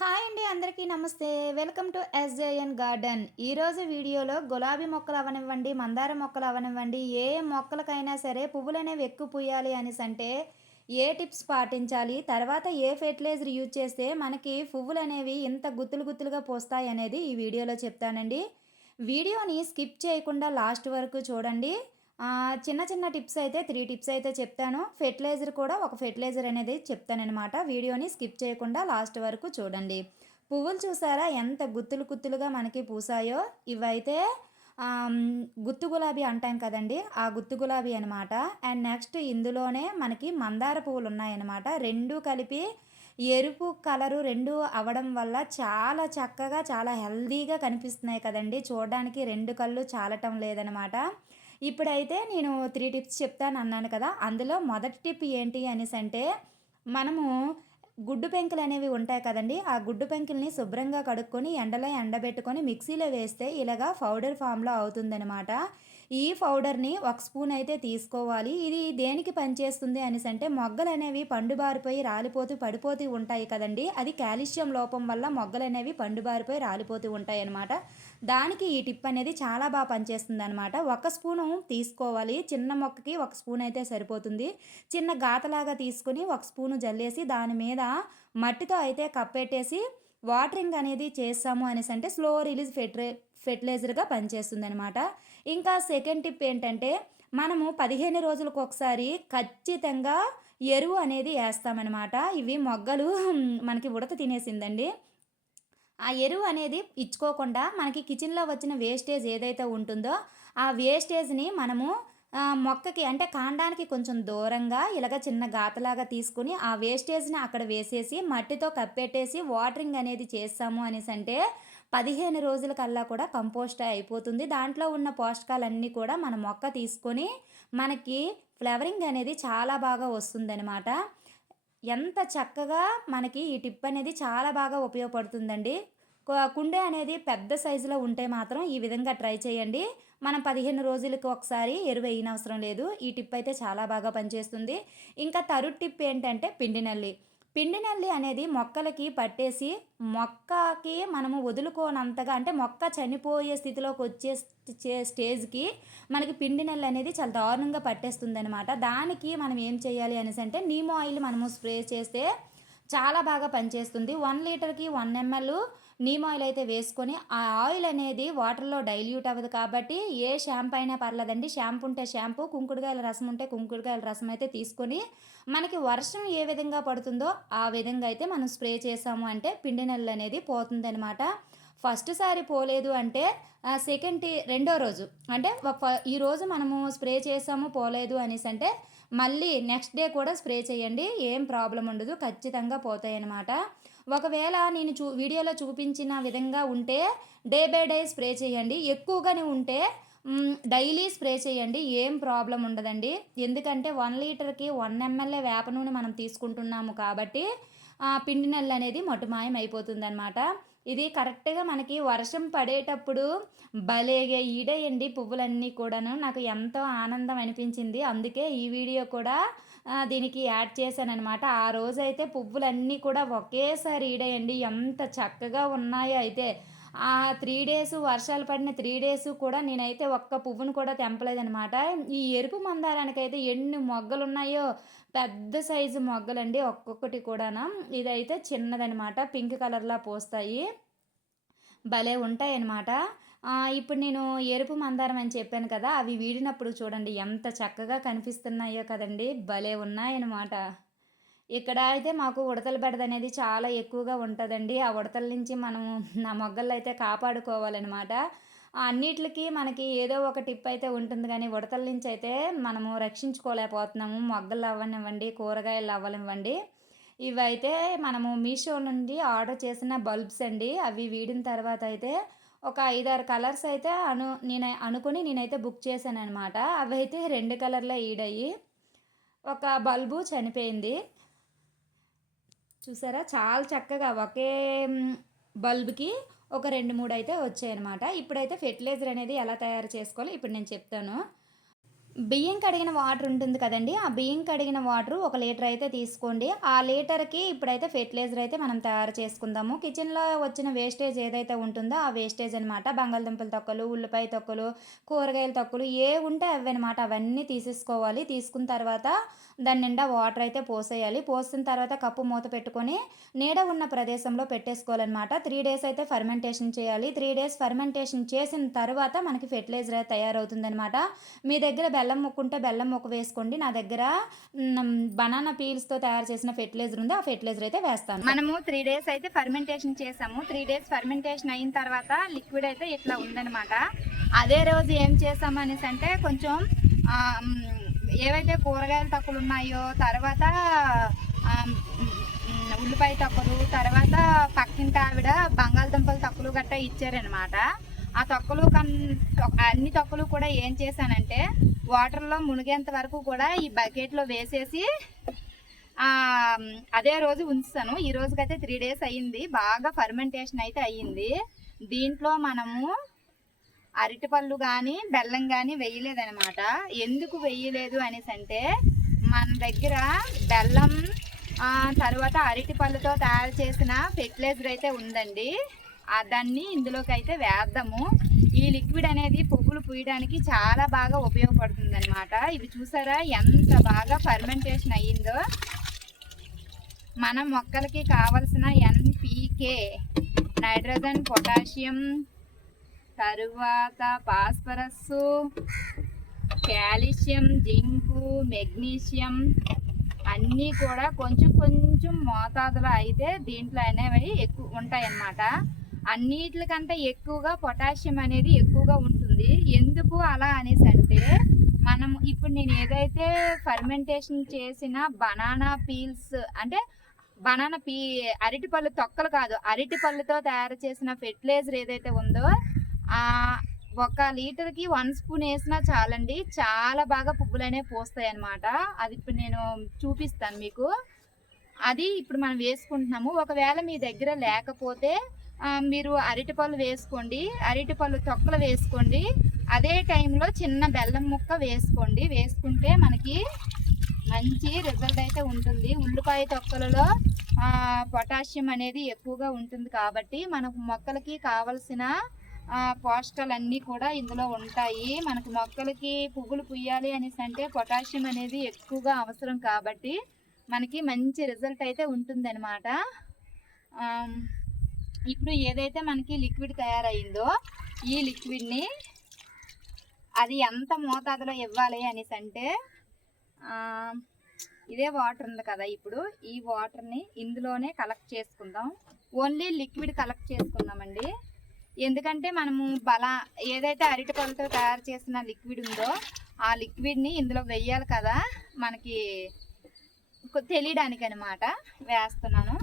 Hi అండి అందరికీ నమస్తే. Welcome to SJN garden. ఈరోజు వీడియోలో గులాబీ మొక్కలు అవనివ్వండి మందార మొక్కలు అవనివ్వండి ఏ మొక్కలకైనా సరే పువ్వులు అనేవి ఎక్కువ పూయాలి అనేసి అంటే ఏ టిప్స్ పాటించాలి తర్వాత ఏ ఫెర్టిలైజర్ యూజ్ చేస్తే మనకి పువ్వులు అనేవి ఇంత గుత్తులు గుత్తులుగా పోస్తాయి అనేది ఈ వీడియోలో చెప్తానండి. వీడియోని స్కిప్ చేయకుండా లాస్ట్ వరకు చూడండి. చిన్న చిన్న టిప్స్ అయితే త్రీ టిప్స్ అయితే చెప్తాను. ఫెర్టిలైజర్ కూడా ఒక ఫెర్టిలైజర్ అనేది చెప్తానమాట వీడియోని స్కిప్ చేయకుండా లాస్ట్ వరకు చూడండి. పువ్వులు చూసారా? ఎంత గుత్తులు గుత్తులుగా మనకి పూసాయో? ఇవైతే గుత్తు గులాబీ అంటాం కదండి. ఆ గుత్తు గులాబీ అనమాట అండ్ నెక్స్ట్ ఇందులోనే మనకి మందార పువ్వులు ఉన్నాయన్నమాట. రెండు కలిపి ఎరుపు కలరు రెండు అవడం వల్ల చాలా చక్కగా చాలా హెల్దీగా కనిపిస్తున్నాయి కదండి. చూడడానికి రెండు కళ్ళు చాలటం లేదనమాట ఇప్పుడైతే నేను త్రీ టిప్స్ చెప్తాను అన్నాను కదా అందులో మొదటి టిప్ ఏంటి అనేసి అంటే మనము గుడ్డు పెంకులు అనేవి ఉంటాయి కదండి ఆ గుడ్డు పెంకుల్ని శుభ్రంగా కడుక్కొని ఎండలో ఎండబెట్టుకొని మిక్సీలో వేస్తే ఇలాగా పౌడర్ ఫామ్లో అవుతుందనమాట ఈ పౌడర్ని ఒక స్పూన్ అయితే తీసుకోవాలి. ఇది దేనికి పనిచేస్తుంది అనేసి అంటే మొగ్గలు అనేవి పండుబారిపోయి రాలిపోతూ పడిపోతూ ఉంటాయి కదండి. అది కాల్షియం లోపం వల్ల మొగ్గలు అనేవి పండుబారిపోయి రాలిపోతూ ఉంటాయి అనమాట దానికి ఈ టిప్ అనేది చాలా బాగా పనిచేస్తుంది అనమాట ఒక స్పూను తీసుకోవాలి. చిన్న మొక్కకి ఒక స్పూన్ అయితే సరిపోతుంది. చిన్న గాతలాగా తీసుకుని ఒక స్పూను జల్లేసి దాని మీద మట్టితో అయితే కప్పెట్టేసి వాటరింగ్ అనేది చేస్తాము అనేసి అంటే స్లో రిలీజ్ ఫెటర్ ఫెర్టిలైజర్గా పనిచేస్తుంది అనమాట ఇంకా సెకండ్ టిప్ ఏంటంటే మనము పదిహేను రోజులకు ఒకసారి ఖచ్చితంగా ఎరువు అనేది వేస్తామన్నమాట. ఇవి మొగ్గలు మనకి ఉడత తినేసిందండి. ఆ ఎరువు అనేది ఇచ్చుకోకుండా మనకి కిచెన్లో వచ్చిన వేస్టేజ్ ఏదైతే ఉంటుందో ఆ వేస్టేజ్ని మనము మొక్కకి అంటే కాండానికి కొంచెం దూరంగా ఇలాగ చిన్న గాతలాగా తీసుకుని ఆ వేస్టేజ్ని అక్కడ వేసేసి మట్టితో కప్పెట్టేసి వాటరింగ్ అనేది చేస్తాము అనేసి అంటే పదిహేను రోజుల కల్లా కూడా కంపోస్ట్ అయిపోతుంది. దాంట్లో ఉన్న పోషకాలన్నీ కూడా మన మొక్క తీసుకొని మనకి ఫ్లవరింగ్ అనేది చాలా బాగా వస్తుందనమాట ఎంత చక్కగా మనకి ఈ టిప్ అనేది చాలా బాగా ఉపయోగపడుతుందండి. కుండే అనేది పెద్ద సైజులో ఉంటే మాత్రం ఈ విధంగా ట్రై చేయండి. మనం పదిహేను రోజులకు ఒకసారి ఎరువు వేయనవసరం లేదు. ఈ టిప్ అయితే చాలా బాగా పనిచేస్తుంది. ఇంకా తరు టిప్ ఏంటంటే పిండి నల్లి. పిండి నల్లి అనేది మొక్కలకి పట్టేసి మొక్కకి మనము వదులుకోనంతగా అంటే మొక్క చనిపోయే స్థితిలోకి వచ్చే స్టేజ్కి మనకి పిండి నల్లి అనేది చాలా దారుణంగా పట్టేస్తుంది అనమాట దానికి మనం ఏం చేయాలి అనేసి అంటే నీమో ఆయిల్ మనము స్ప్రే చేస్తే చాలా బాగా పనిచేస్తుంది. వన్ లీటర్కి వన్ ఎంఎల్ నీమ్ ఆయిల్ అయితే వేసుకొని ఆ ఆయిల్ అనేది వాటర్లో డైల్యూట్ అవ్వదు కాబట్టి ఏ షాంపూ అయినా పర్లేదండి. షాంపూ ఉంటే షాంపూ కుంకుడుకాయల రసం ఉంటే కుంకుడుకాయల రసం అయితే తీసుకొని మనకి వర్షం ఏ విధంగా పడుతుందో ఆ విధంగా అయితే మనం స్ప్రే చేసాము అంటే పిండి నెలలు అనేది పోతుందనమాట ఫస్ట్ సారి పోలేదు అంటే సెకండ్ రెండో రోజు. అంటే ఈరోజు మనము స్ప్రే చేసాము పోలేదు అనేసి అంటే మళ్ళీ నెక్స్ట్ డే కూడా స్ప్రే చేయండి ఏం ప్రాబ్లం ఉండదు ఖచ్చితంగా పోతాయి అన్నమాట ఒకవేళ నేను చూ వీడియోలో చూపించిన విధంగా ఉంటే డే బై డే స్ప్రే చేయండి. ఎక్కువగానే ఉంటే డైలీ స్ప్రే చేయండి. ఏం ప్రాబ్లం ఉండదండి. ఎందుకంటే వన్ లీటర్కి వన్ ఎంఎల్ఏ వేప నూనె మనం తీసుకుంటున్నాము కాబట్టి పిండి నెల అనేది మటుమాయం అయిపోతుంది అనమాట ఇది కరెక్ట్గా మనకి వర్షం పడేటప్పుడు భలేగా ఈడేయండి పువ్వులన్నీ కూడాను. నాకు ఎంతో ఆనందం అనిపించింది. అందుకే ఈ వీడియో కూడా దీనికి యాడ్ చేశాననమాట ఆ రోజైతే పువ్వులన్నీ కూడా ఒకేసారి ఈడేయండి. ఎంత చక్కగా ఉన్నాయో అయితే. ఆ త్రీ డేస్ వర్షాలు పడిన త్రీ డేస్ కూడా నేనైతే ఒక్క పువ్వును కూడా తెంపలేదనమాట ఈ ఎరుపు మందారానికైతే ఎన్ని మొగ్గలు ఉన్నాయో పెద్ద సైజు మొగ్గలండి ఒక్కొక్కటి కూడా ఇదైతే చిన్నదనమాట. పింక్ కలర్లా పోస్తాయి. భలే ఉంటాయన్నమాట ఇప్పుడు నేను ఎరుపు మందారం అని చెప్పాను కదా అవి వీడినప్పుడు చూడండి ఎంత చక్కగా కనిపిస్తున్నాయో కదండి. భలే ఉన్నాయన్నమాట ఇక్కడ అయితే మాకు ఉడతల బెడద అనేది చాలా ఎక్కువగా ఉంటుందండి. ఆ ఉడతల నుంచి మనము నా మొగ్గలు అయితే కాపాడుకోవాలన్నమాట అన్నిటికి మనకి ఏదో ఒక టిప్ అయితే ఉంటుంది కానీ ఉడతల నుంచి అయితే మనము రక్షించుకోలేకపోతున్నాము. మొగ్గలు అవ్వనివ్వండి కూరగాయలు అవ్వనివ్వండి. ఇవైతే మనము మీషో నుండి ఆర్డర్ చేసిన బల్బ్స్ అండి. అవి వీడిన తర్వాత అయితే ఒక ఐదారు కలర్స్ అయితే అను నేను అనుకుని నేనైతే బుక్ చేశాను అనమాట అవి అయితే రెండు కలర్లో ఈడయ్యి. ఒక బల్బు చనిపోయింది. చూసారా? చాలా చక్కగా ఒకే బల్బ్కి ఒక రెండు మూడు అయితే వచ్చాయన్నమాట. ఇప్పుడైతే ఫెర్టిలైజర్ అనేది ఎలా తయారు చేసుకోవాలో ఇప్పుడు నేను చెప్తాను. బియ్యం కడిగిన వాటర్ ఉంటుంది కదండి ఆ బియ్యం కడిగిన వాటర్ ఒక లీటర్ అయితే తీసుకోండి. ఆ లీటర్కి ఇప్పుడైతే ఫెర్టిలైజర్ అయితే మనం తయారు చేసుకుందాము. కిచెన్లో వచ్చిన వేస్టేజ్ ఏదైతే ఉంటుందో ఆ వేస్టేజ్ అనమాట బంగాళదుంపల తొక్కలు ఉల్లిపాయ తొక్కలు కూరగాయల తొక్కలు ఏ ఉంటే అవి అనమాట అవన్నీ తీసేసుకోవాలి. తీసుకున్న తర్వాత దాని నిండా వాటర్ అయితే పోసేయాలి. పోసిన తర్వాత కప్పు మూత పెట్టుకొని నీడ ఉన్న ప్రదేశంలో పెట్టేసుకోవాలన్నమాట. త్రీ డేస్ అయితే ఫర్మెంటేషన్ చేయాలి. త్రీ డేస్ ఫర్మెంటేషన్ చేసిన తర్వాత మనకి ఫెర్టిలైజర్ అయితే తయారవుతుందన్నమాట. మీ దగ్గర బెల్లం ముక్క ఉంటే బెల్లం ముక్క వేసుకోండి. నా దగ్గర బనానా పీల్స్తో తయారు చేసిన ఫెర్టిలైజర్ ఉంది. ఆ ఫెర్టిలైజర్ అయితే వేస్తాను. మనము త్రీ డేస్ అయితే ఫర్మెంటేషన్ చేసాము. త్రీ డేస్ ఫర్మెంటేషన్ అయిన తర్వాత లిక్విడ్ అయితే ఇట్లా ఉందన్నమాట. అదే రోజు ఏం చేసాము అనేసి అంటే కొంచెం ఏవైతే కూరగాయల తక్కువలు ఉన్నాయో తర్వాత ఉల్లిపాయ తక్కువలు తర్వాత పక్కింటి ఆవిడ బంగాళదుంపలు తక్కువలు గట్టా ఇచ్చారనమాట ఆ తొక్కలు కన్ అన్ని తొక్కలు కూడా ఏం చేశానంటే వాటర్లో మునిగేంత వరకు కూడా ఈ బకెట్లో వేసేసి అదే రోజు ఉంచుతాను. ఈ రోజుకైతే త్రీ డేస్ అయ్యింది. బాగా ఫర్మెంటేషన్ అయితే అయ్యింది. దీంట్లో మనము అరటిపళ్ళు కానీ బెల్లం కానీ వేయలేదనమాట ఎందుకు వేయలేదు అనేసి అంటే మన దగ్గర బెల్లం తర్వాత అరటిపళ్ళతో తయారు చేసిన ఫెర్టిలైజర్ అయితే ఉందండి. దాన్ని ఇందులోకి అయితే వేద్దాము. ఈ లిక్విడ్ అనేది పువ్వులు పూయడానికి చాలా బాగా ఉపయోగపడుతుంది అనమాట ఇది చూసారా? ఎంత బాగా ఫర్మెంటేషన్ అయ్యిందో. మన మొక్కలకి కావలసిన ఎన్పికే నైట్రోజన్ పొటాషియం తరువాత ఫాస్ఫరస్ కాల్షియం జింకు మెగ్నీషియం అన్నీ కూడా కొంచెం కొంచెం మోతాదులో అయితే దీంట్లో అనేవి ఎక్కువ ఉంటాయన్నమాట. అన్నిటికంటే ఎక్కువగా పొటాషియం అనేది ఎక్కువగా ఉంటుంది. ఎందుకు అలా అనేసి అంటే మనం ఇప్పుడు నేను ఏదైతే ఫర్మెంటేషన్ చేసిన బనానా పీల్స్ అంటే బనానా పీ అరటిపళ్ళు తొక్కలు కాదు అరటిపళ్ళుతో తయారు చేసిన ఫెర్టిలైజర్ ఏదైతే ఉందో ఆ ఒక లీటర్కి వన్ స్పూన్ వేసినా చాలండి. చాలా బాగా పువ్వులు అనేవి పోస్తాయి అనమాట అది ఇప్పుడు నేను చూపిస్తాను మీకు. అది ఇప్పుడు మనం వేసుకుంటున్నాము. ఒకవేళ మీ దగ్గర లేకపోతే మీరు అరటిపళ్ళు వేసుకోండి అరటిపళ్ళు తొక్కలు వేసుకోండి. అదే టైంలో చిన్న బెల్లం ముక్క వేసుకోండి. వేసుకుంటే మనకి మంచి రిజల్ట్ అయితే ఉంటుంది. ఉల్లిపాయ తొక్కలలో పొటాషియం అనేది ఎక్కువగా ఉంటుంది కాబట్టి మనకు మొక్కలకి కావలసిన పోషకాలన్నీ కూడా ఇందులో ఉంటాయి. మనకు మొక్కలకి పువ్వులు పుయ్యాలి అనేసి అంటే పొటాషియం అనేది ఎక్కువగా అవసరం కాబట్టి మనకి మంచి రిజల్ట్ అయితే ఉంటుందన్నమాట. ఇప్పుడు ఏదైతే మనకి లిక్విడ్ తయారయ్యిందో ఈ లిక్విడ్ని అది ఎంత మోతాదులో ఇవ్వాలి అనేసి అంటే ఇదే వాటర్ ఉంది కదా ఇప్పుడు ఈ వాటర్ని ఇందులోనే కలెక్ట్ చేసుకుందాం. ఓన్లీ లిక్విడ్ కలెక్ట్ చేసుకుందామండి. ఎందుకంటే మనము బల ఏదైతే అరటిపళ్ళతో తయారు చేసిన లిక్విడ్ ఉందో ఆ లిక్విడ్ని ఇందులో వెయ్యాలి కదా మనకి తెలియడానికి అనమాట వేస్తున్నాను.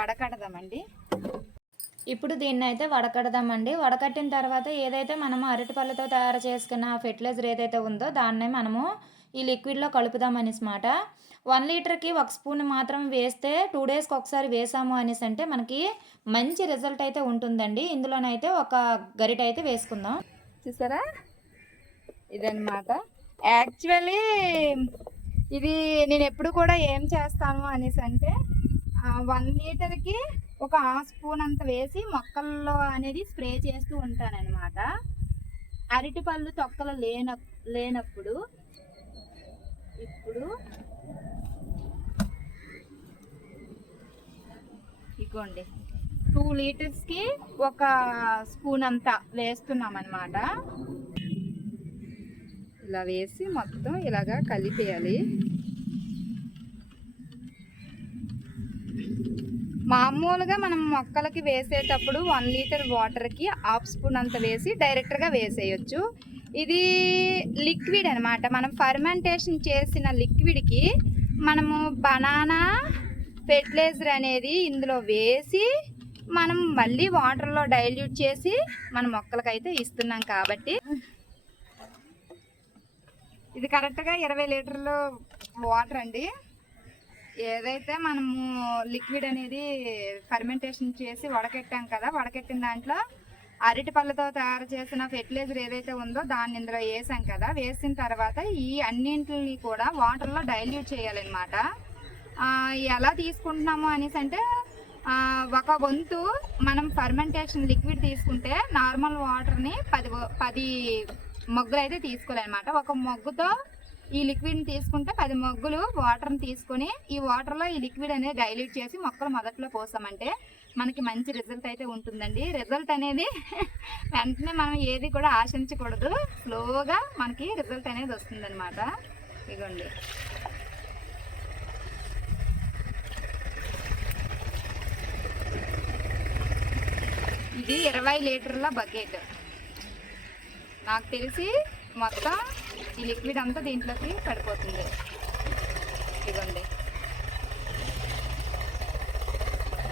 వడకడదామండి. ఇప్పుడు దీన్ని అయితే వడకడదామండి. వడకట్టిన తర్వాత ఏదైతే మనము అరటిపళ్ళతో తయారు చేసుకున్న ఫెర్టిలైజర్ ఏదైతే ఉందో దాన్ని మనము ఈ లిక్విడ్లో కలుపుదామనేసి మాట. వన్ లీటర్కి ఒక స్పూన్ మాత్రం వేస్తే టూ డేస్కి ఒకసారి వేసాము అనేసి అంటే మనకి మంచి రిజల్ట్ అయితే ఉంటుందండి. ఇందులోనైతే ఒక గరిట అయితే వేసుకుందాం. చూసారా? ఇదన్నమాట. యాక్చువల్లీ ఇది నేను ఎప్పుడు కూడా ఏం చేస్తాను అనేసి అంటే వన్ లీటర్కి ఒక హాఫ్ స్పూన్ అంత వేసి మొక్కల్లో అనేది స్ప్రే చేస్తూ ఉంటానన్నమాట. అరటిపళ్ళు తొక్కలు లేన లేనప్పుడు ఇప్పుడు ఇగోండి. టూ లీటర్స్కి ఒక స్పూన్ అంతా వేస్తున్నాం అనమాట ఇలా వేసి మొత్తం ఇలాగా కలిపేయాలి. మామూలుగా మనం మొక్కలకి వేసేటప్పుడు వన్ లీటర్ వాటర్కి హాఫ్ స్పూన్ అంత వేసి డైరెక్ట్గా వేసేయచ్చు. ఇది లిక్విడ్ అనమాట మనం ఫర్మెంటేషన్ చేసిన లిక్విడ్కి మనము బనానా ఫెర్టిలైజర్ అనేది ఇందులో వేసి మనం మళ్ళీ వాటర్లో డైల్యూట్ చేసి మన మొక్కలకైతే ఇస్తున్నాం కాబట్టి. ఇది కరెక్ట్గా ఇరవై లీటర్లు వాటర్ అండి. ఏదైతే మనము లిక్విడ్ అనేది ఫర్మెంటేషన్ చేసి వడకెట్టాం కదా వడకెట్టిన దాంట్లో అరటి పళ్ళతో తయారు చేసిన ఫెర్టిలైజర్ ఏదైతే ఉందో దాన్ని ఇందులో వేసాం కదా వేసిన తర్వాత ఈ అన్నింటిని కూడా వాటర్లో డైల్యూట్ చేయాలన్నమాట. ఎలా తీసుకుంటున్నాము అనేసి అంటే ఒక వంతు మనం ఫర్మెంటేషన్ లిక్విడ్ తీసుకుంటే నార్మల్ వాటర్ని పది పది మొగ్గులు అయితే తీసుకోవాలన్నమాట. ఒక మొగ్గుతో ఈ లిక్విడ్ని తీసుకుంటే పది మొగ్గులు వాటర్ని తీసుకొని ఈ వాటర్లో ఈ లిక్విడ్ అనేది డైల్యూట్ చేసి మొక్కలు మొదట్లో పోసామంటే మనకి మంచి రిజల్ట్ అయితే ఉంటుందండి. రిజల్ట్ అనేది వెంటనే మనం ఏది కూడా ఆశించకూడదు. స్లోగా మనకి రిజల్ట్ అనేది వస్తుందన్నమాట. ఇదిగోండి. ఇది ఇరవై లీటర్ల బకెట్. నాకు తెలిసి మొత్తం ఈ లిక్విడ్ అంతా దీంట్లోకి పడిపోతుంది. ఇదిగోండి.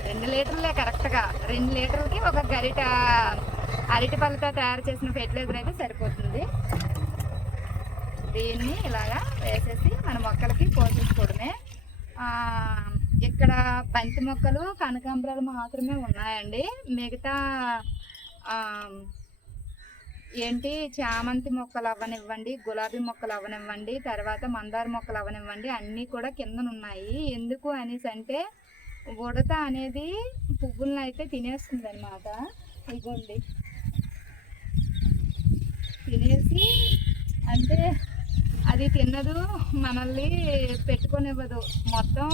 రెండు లీటర్లే కరెక్ట్గా. రెండు లీటర్లకి ఒక గరిట అరటి పళ్ళతో తయారు చేసిన ఫెర్టిలైజర్ అయితే సరిపోతుంది. దీన్ని ఇలాగా వేసేసి మన మొక్కలకి పోసేసుకోవడమే. ఇక్కడ బంతి మొక్కలు కనకాంబరాలు మాత్రమే ఉన్నాయండి. మిగతా ఏంటి? చామంతి మొక్కలు అవ్వనివ్వండి గులాబీ మొక్కలు అవ్వనివ్వండి తర్వాత మందార మొక్కలు అవ్వనివ్వండి అన్నీ కూడా కిందన ఉన్నాయి ఎందుకు అనేసి అంటే ఉడత అనేది పువ్వులను అయితే తినేస్తుంది అనమాట ఇగోండి. తినేసి అంటే అది తినదు మనల్ని పెట్టుకొనివ్వదు. మొత్తం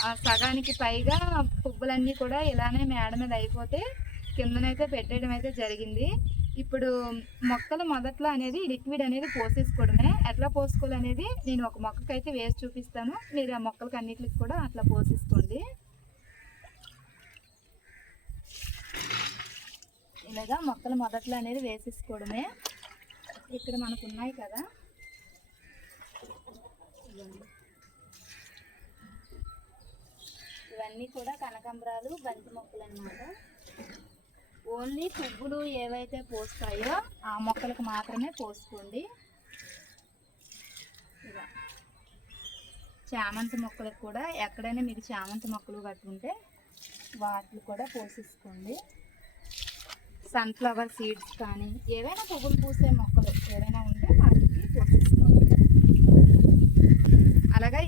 ఆ, సగానికి పైగా పువ్వులన్నీ కూడా ఇలానే మేడ మీద అయిపోతే కిందనైతే పెట్టేయడం అయితే జరిగింది. ఇప్పుడు మొక్కల మొదట్లో అనేది లిక్విడ్ అనేది పోసేసుకోవడమే. ఎట్లా పోసుకోవాలనేది నేను ఒక మొక్కకైతే వేసి చూపిస్తాను. మీరు ఆ మొక్కలకి అన్నిటికి కూడా అట్లా పోసేసుకోండి. ఇలాగా మొక్కల మొదట్లో అనేది వేసేసుకోవడమే. ఇక్కడ మనకు ఉన్నాయి కదా. ఇవన్నీ కూడా కనకాంబరాలు బంతి మొక్కలు అన్నమాట. ఓన్లీ పువ్వులు ఏవైతే పోస్తాయో ఆ మొక్కలకు మాత్రమే పోసుకోండి. ఇలా చామంతి మొక్కలకు కూడా ఎక్కడైనా మీకు చామంతి మొక్కలు కట్టుకుంటే వాటిని కూడా పోసేసుకోండి. సన్ఫ్లవర్ సీడ్స్ కానీ ఏవైనా పువ్వులు పూసే మొక్కలు ఏవైనా ఉంటే వాటికి పోసేసుకోండి.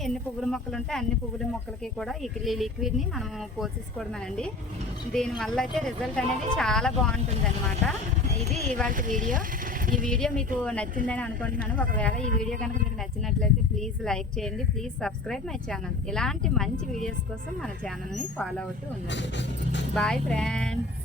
ఎన్ని పువ్వుల మొక్కలు ఉంటే అన్ని పువ్వుల మొక్కలకి కూడా ఈ లిక్విడ్ని మనం పోసేసుకోవడమేనండి. దీనివల్ల అయితే రిజల్ట్ అనేది చాలా బాగుంటుంది అనమాట ఇది ఇవాళ వీడియో. ఈ వీడియో మీకు నచ్చిందని అనుకుంటున్నాను. ఒకవేళ ఈ వీడియో కనుక మీకు నచ్చినట్లయితే ప్లీజ్ లైక్ చేయండి. Please subscribe my channel. ఇలాంటి మంచి వీడియోస్ కోసం మన ఛానల్ని ఫాలో అవుతూ ఉండండి. Bye friends.